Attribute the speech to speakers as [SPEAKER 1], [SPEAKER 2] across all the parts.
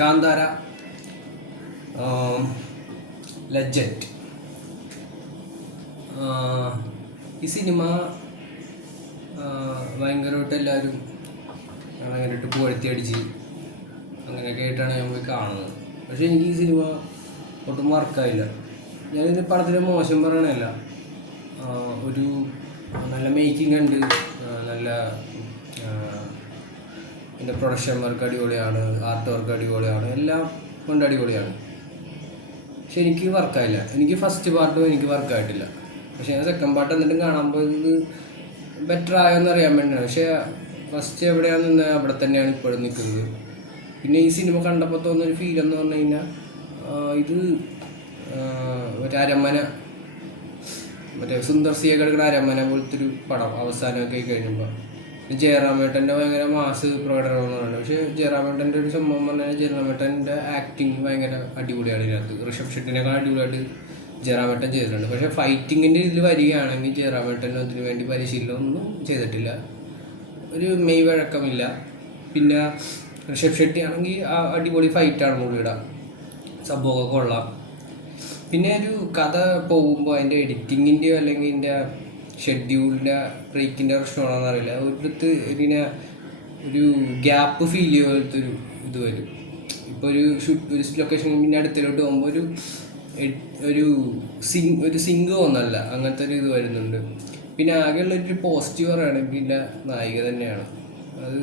[SPEAKER 1] കാന്താര ലജറ്റ് ഈ സിനിമ ഭയങ്കരമായിട്ട് എല്ലാവരും ഭയങ്കരമായിട്ട് പുഴത്തി അടിച്ച് അങ്ങനെയൊക്കെ ആയിട്ടാണ് ഞാൻ പോയി കാണുന്നത്. പക്ഷേ എനിക്ക് ഈ സിനിമ ഒട്ടും വർക്കായില്ല ഞാനിത് പടത്തിലെ മോശം പറയണല്ല ഒരു നല്ല മേക്കിംഗ് ഉണ്ട്. നല്ല എന്റെ പ്രൊഡക്ഷൻ വർക്ക് അടിപൊളിയാണ് ആർട്ട് വർക്ക് അടിപൊളിയാണ് എല്ലാം കൊണ്ട് അടിപൊളിയാണ്. പക്ഷെ എനിക്ക് വർക്കായില്ല എനിക്ക് ഫസ്റ്റ് പാർട്ടും എനിക്ക് വർക്കായിട്ടില്ല പക്ഷേ ഞാൻ സെക്കൻഡ് പാർട്ട് എന്നിട്ടും കാണുമ്പോൾ ഇത് ബെറ്റർ ആയോന്ന് അറിയാൻ വേണ്ടിയാണ്. പക്ഷേ ഫസ്റ്റ് എവിടെയാണ് നിന്ന് അവിടെ തന്നെയാണ് ഇപ്പോഴും നിൽക്കുന്നത് പിന്നെ ഈ സിനിമ കണ്ടപ്പോൾ തോന്നുന്നൊരു ഫീൽ എന്ന് പറഞ്ഞു കഴിഞ്ഞാൽ ഇത് മറ്റേ അരമന മറ്റേ സുന്ദർ സിയെ കിടക്കുന്ന അരമന പോലത്തെ ഒരു പടം അവസാനമൊക്കെ കഴിയുമ്പോൾ ജയറാമേട്ടന്റെ ഭയങ്കര മാസ് പ്രകടനമെന്ന് പക്ഷേ ജയറാമേട്ടന്റെ ഒരു സംഭവം പറഞ്ഞാൽ ജയറാമേട്ടന്റെ ആക്ടിങ് ഭയങ്കര അടിപൊളിയാണ് ഇതിനകത്ത്. ഋഷഭ് ഷെട്ടിനേക്കാൾ അടിപൊളിയായിട്ട് ജയറാമേട്ടൻ ചെയ്തിട്ടുണ്ട്. പക്ഷേ ഫൈറ്റിങ്ങിന്റെ ഇതിൽ വരികയാണെങ്കിൽ ജയറാമേട്ടൻ അതിന് വേണ്ടി പരിശീലനം ഒന്നും ചെയ്തിട്ടില്ല. ഒരു മെയ് വഴക്കമില്ല. പിന്നെ ഋഷഭ് ഷെട്ടി ആണെങ്കിൽ ആ അടിപൊളി ഫൈറ്റാണ് പുള്ളിയുടെ. സംഭവമൊക്കെ കൊള്ളാം. പിന്നെ ഒരു കഥ പോകുമ്പോൾ അതിന്റെ എഡിറ്റിങ്ങിന്റെയോ അല്ലെങ്കിൽ ഇതിന്റെ ഷെഡ്യൂളിന്റെ ബ്രേക്കിന്റെ പ്രശ്നമാണെന്ന് അറിയില്ല. ഒരിടത്ത് ഇതിനെ ഒരു ഗ്യാപ്പ് ഫീൽ പോലത്തെ ഒരു ഇത് വരും. ഇപ്പോൾ ഒരു ഷൂട്ട് ഒരു ലൊക്കേഷൻ പിന്നെ അടുത്തിലോട്ട് പോകുമ്പോൾ ഒരു ഒരു സിങ് ഒരു സിങ്ക് ഒന്നല്ല അങ്ങനത്തെ ഒരു ഇത് വരുന്നുണ്ട്. പിന്നെ ആകെയുള്ള ഒരു പോസിറ്റീവ് പറയുകയാണെങ്കിൽ പിന്നെ നായിക തന്നെയാണ്. അത്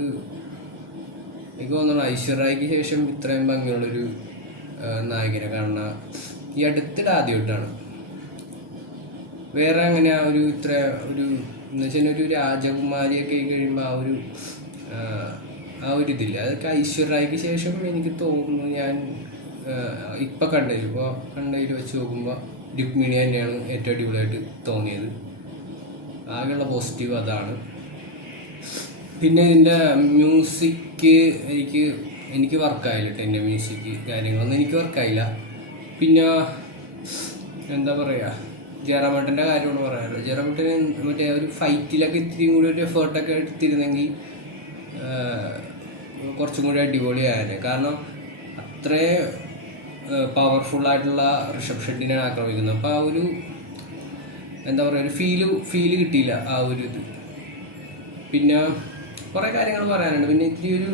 [SPEAKER 1] എനിക്ക് തോന്നുന്നു ഐശ്വര്യയ്ക്ക് ശേഷം ഇത്രയും ഭംഗിയുള്ളൊരു നായകനെ കാണുന്ന ഈ അടുത്തിടെ ആദ്യമായിട്ടാണ്. വേറെ അങ്ങനെ ആ ഒരു ഇത്ര ഒരു എന്ന് വെച്ചാൽ ഒരു രാജകുമാരിയൊക്കെ ആയി കഴിയുമ്പോൾ ആ ഒരു ആ, ഒരു ഇതില്ല. അതൊക്കെ ഐശ്വര്യക്ക് ശേഷം എനിക്ക് തോന്നുന്നു ഞാൻ ഇപ്പം കണ്ടതിൽ ഇപ്പോൾ കണ്ടതിൽ വെച്ച് നോക്കുമ്പോൾ രുക്മിണി തന്നെയാണ് ഏറ്റവും അടിപൊളിയായിട്ട് തോന്നിയത്. ആകെയുള്ള പോസിറ്റീവ് അതാണ്. പിന്നെ ഇതിന്റെ മ്യൂസിക് എനിക്ക് എനിക്ക് വർക്കായില്ല കേട്ടോ എന്റെ മ്യൂസിക് കാര്യങ്ങളൊന്നും എനിക്ക് വർക്കായില്ല പിന്നെ എന്താ പറയുക ജയറാമേട്ടന്റെ കാര്യമാണ് പറയാനുള്ളത്. ജയറാമേട്ടൻ മറ്റേ ഒരു ഫൈറ്റിലൊക്കെ ഇത്തിരി കൂടി ഒരു എഫേർട്ടൊക്കെ എടുത്തിരുന്നെങ്കിൽ കുറച്ചും കൂടി അടിപൊളിയായേനെ കാരണം അത്രേ പവർഫുള്ളായിട്ടുള്ള ഋഷഭ് ഷെട്ടിനെയാണ് ആക്രമിക്കുന്നത്. അപ്പോൾ ആ ഒരു എന്താ പറയുക ഒരു ഫീൽ ഫീൽ കിട്ടിയില്ല ആ ഒരു ഇത്. പിന്നെ കുറേ കാര്യങ്ങൾ പറയാനുണ്ട്. പിന്നെ ഇത്തിരി ഒരു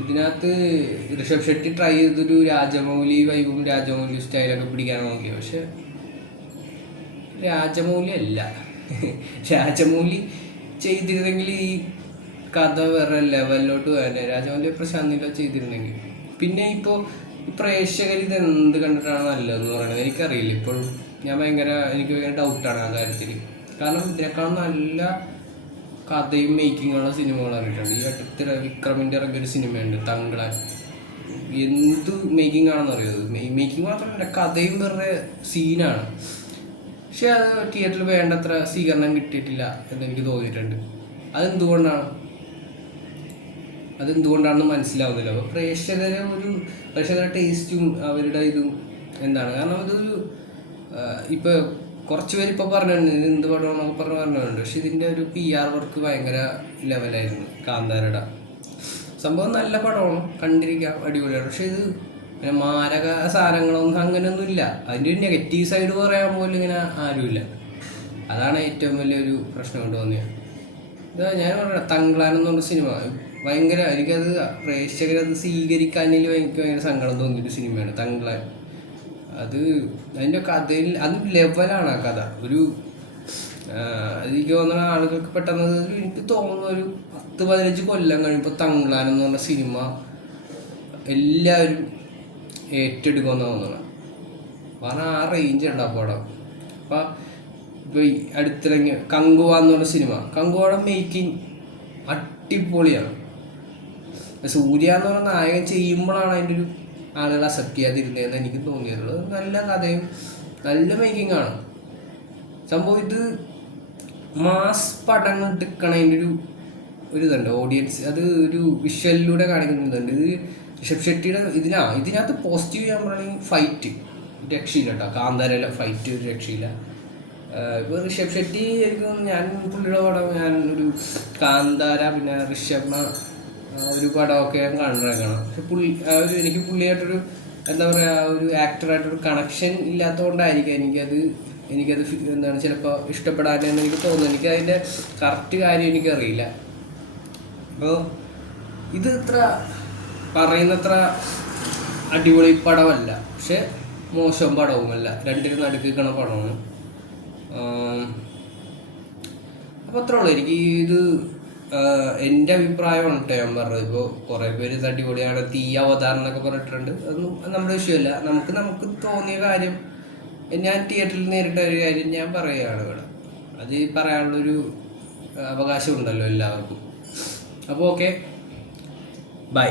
[SPEAKER 1] ഇതിനകത്ത് ഋഷഭ് ഷെട്ടി ട്രൈ ചെയ്തൊരു രാജമൗലി വൈബും രാജമൗലി സ്റ്റൈലൊക്കെ പിടിക്കാൻ നോക്കി പക്ഷെ രാജമൗലി അല്ല രാജമൗലി ചെയ്തിരുന്നെങ്കിൽ ഈ കഥ വേറെ ലെവലിലോട്ട് പോയാലേ രാജമൗലി പ്രശാന്തിലോ ചെയ്തിരുന്നെങ്കിൽ. പിന്നെ ഇപ്പോൾ പ്രേക്ഷകർ ഇത് എന്ത് കണ്ടിട്ടാണ് നല്ലതെന്ന് പറയുന്നത് എനിക്കറിയില്ല. ഇപ്പോഴും ഞാൻ ഭയങ്കര എനിക്ക് ഭയങ്കര ഡൗട്ടാണ് ആ കാര്യത്തിൽ. കാരണം ഇതിനേക്കാൾ നല്ല കഥയും മേക്കിങ്ങുള്ള സിനിമകൾ ഇറങ്ങിയിട്ടുണ്ട് ഈ അടുത്ത വിക്രമിന്റെ ഇറങ്ങിയ ഒരു സിനിമയുണ്ട് തങ്കളാൻ എന്ത് മേക്കിംഗ് ആണെന്ന് അറിയാം മേക്കിംഗ് മാത്രമല്ല കഥയും വേറെ സീനാണ് പക്ഷെ അത് തിയേറ്ററിൽ വേണ്ടത്ര സ്വീകരണം കിട്ടിയിട്ടില്ല എന്ന് എനിക്ക് തോന്നിയിട്ടുണ്ട്. അതെന്തുകൊണ്ടാണ്? അതെന്തുകൊണ്ടാണെന്ന് മനസ്സിലാവുന്നില്ല. അപ്പോൾ പ്രേക്ഷകരെ ഒരു പ്രേക്ഷകരുടെ ടേസ്റ്റും അവരുടെ ഇതും എന്താണ്? കാരണം അതൊരു ഇപ്പോൾ കുറച്ച് പേര് ഇപ്പോൾ പറഞ്ഞിട്ടുണ്ട്. ഇത് എന്ത് പടമാണെന്നൊക്കെ പറഞ്ഞ് പറഞ്ഞിട്ടുണ്ട്. പക്ഷെ ഇതിന്റെ ഒരു പി ആർ വർക്ക് ഭയങ്കര ലെവലായിരുന്നു കാന്താരയുടെ സംഭവം നല്ല പടമാണ്. കണ്ടിരിക്കാം. അടിപൊളിയാണ്. പക്ഷെ ഇത് പിന്നെ മാരക സാധനങ്ങളൊന്നും അങ്ങനെയൊന്നും ഇല്ല അതിന്റെ ഒരു നെഗറ്റീവ് സൈഡ് പറയാൻ പോലും ഇങ്ങനെ ആരുമില്ല. അതാണ് ഏറ്റവും വലിയൊരു പ്രശ്നം കൊണ്ട് തോന്നിയത് ഇതാ ഞാൻ പറഞ്ഞ തങ്കളാൻ എന്നുള്ള സിനിമ. ഭയങ്കര എനിക്കത് പ്രേക്ഷകരത് സ്വീകരിക്കാനിൽ എനിക്ക് ഭയങ്കര സങ്കടം തോന്നിയൊരു സിനിമയാണ് തങ്കളാൻ. അത് അതിന്റെ കഥയിൽ അത് ലെവലാണ് ആ കഥ. ഒരു എനിക്ക് തോന്നുന്ന ആളുകൾക്ക് പെട്ടെന്ന് എനിക്ക് തോന്നുന്ന ഒരു പത്ത് പതിനഞ്ച് കൊല്ലം കഴിയുമ്പോൾ തങ്കളാൻ എന്ന് പറഞ്ഞ സിനിമ എല്ലാവരും ഏറ്റെടുക്കുമെന്ന് തോന്നുന്നു. കാരണം ആ റേഞ്ച് ഉണ്ട് ആ പടം. അപ്പം ഇപ്പോൾ ഈ അടുത്തിറങ്ങിയ കങ്കുവ എന്ന് പറഞ്ഞ സിനിമ. കങ്കുവയുടെ മേക്കിംഗ് അടിപൊളിയാണ്. സൂര്യ എന്ന് പറഞ്ഞ നായകൻ ചെയ്യുമ്പോഴാണ് അതിന്റെ ഒരു ആളുകൾ അക്സെപ്റ്റ് ചെയ്യാതിരുന്നതെന്ന് എനിക്ക് തോന്നിയിട്ടുള്ളത്. നല്ല കഥയും നല്ല മേക്കിംഗ് ആണ്. സംഭവം ഇത് മാസ് പടങ്ങൾ എടുക്കണതിന്റെ ഒരു ഒരു ഇതുണ്ട്. ഓഡിയൻസ് അത് ഒരു വിഷ്വലിലൂടെ കാണിക്കുന്നുണ്ട് ഇത് ഋഷഭ് ഷെട്ടിയുടെ ഇതിനാ ഇതിനകത്ത് പോസിറ്റീവ് ചെയ്യാൻ പറയുകയാണെങ്കിൽ ഫൈറ്റ് രക്ഷയില്ല കേട്ടോ കാന്താരയിലെ ഫൈറ്റ് ഒരു രക്ഷയില്ല. ഇപ്പോൾ ഋഷഭ് ഷെട്ടി തോന്നുന്നു ഞാൻ പുള്ളിയുടെ പടം ഞാൻ ഒരു കാന്താര പിന്നെ ഋഷഭ ഒരു പടമൊക്കെ ഞാൻ കണ്ടിരിക്കണം പക്ഷെ പുള്ളി ഒരു എനിക്ക് പുള്ളിയായിട്ടൊരു എന്താ പറയുക ഒരു ആക്ടറായിട്ടൊരു കണക്ഷൻ ഇല്ലാത്തതുകൊണ്ടായിരിക്കും എനിക്കത് എനിക്കത് എന്താണ് ചിലപ്പോൾ ഇഷ്ടപ്പെടാനെന്ന് എനിക്ക് തോന്നുന്നു. എനിക്ക് അതിന്റെ കറക്റ്റ് കാര്യം എനിക്കറിയില്ല. അപ്പോൾ ഇത് ഇത്ര പറയുന്നത്ര അടിപൊളി പടമല്ല. പക്ഷെ മോശം പടവുമല്ല. രണ്ടിനും നടുക്ക് നിൽക്കണ പടമാണ് അപ്പോൾ അത്രേ ഉള്ളൂ. എനിക്ക് ഇത് എന്റെ അഭിപ്രായമാണ് കേട്ടോ ഞാൻ പറഞ്ഞത്. ഇപ്പോൾ കുറേ പേര് ഇത് അടിപൊളിയാണ് തീ അവതാരം എന്നൊക്കെ പറഞ്ഞിട്ടുണ്ട്. അതൊന്നും നമ്മുടെ വിഷയമല്ല. നമുക്ക് നമുക്ക് തോന്നിയ കാര്യം ഞാൻ തിയേറ്ററിൽ നേരിട്ട ഒരു കാര്യം ഞാൻ പറയുകയാണ് ഇവിടെ. അത് പറയാനുള്ളൊരു അവകാശം ഉണ്ടല്ലോ എല്ലാവർക്കും. അപ്പോൾ ഓക്കെ. ബൈ.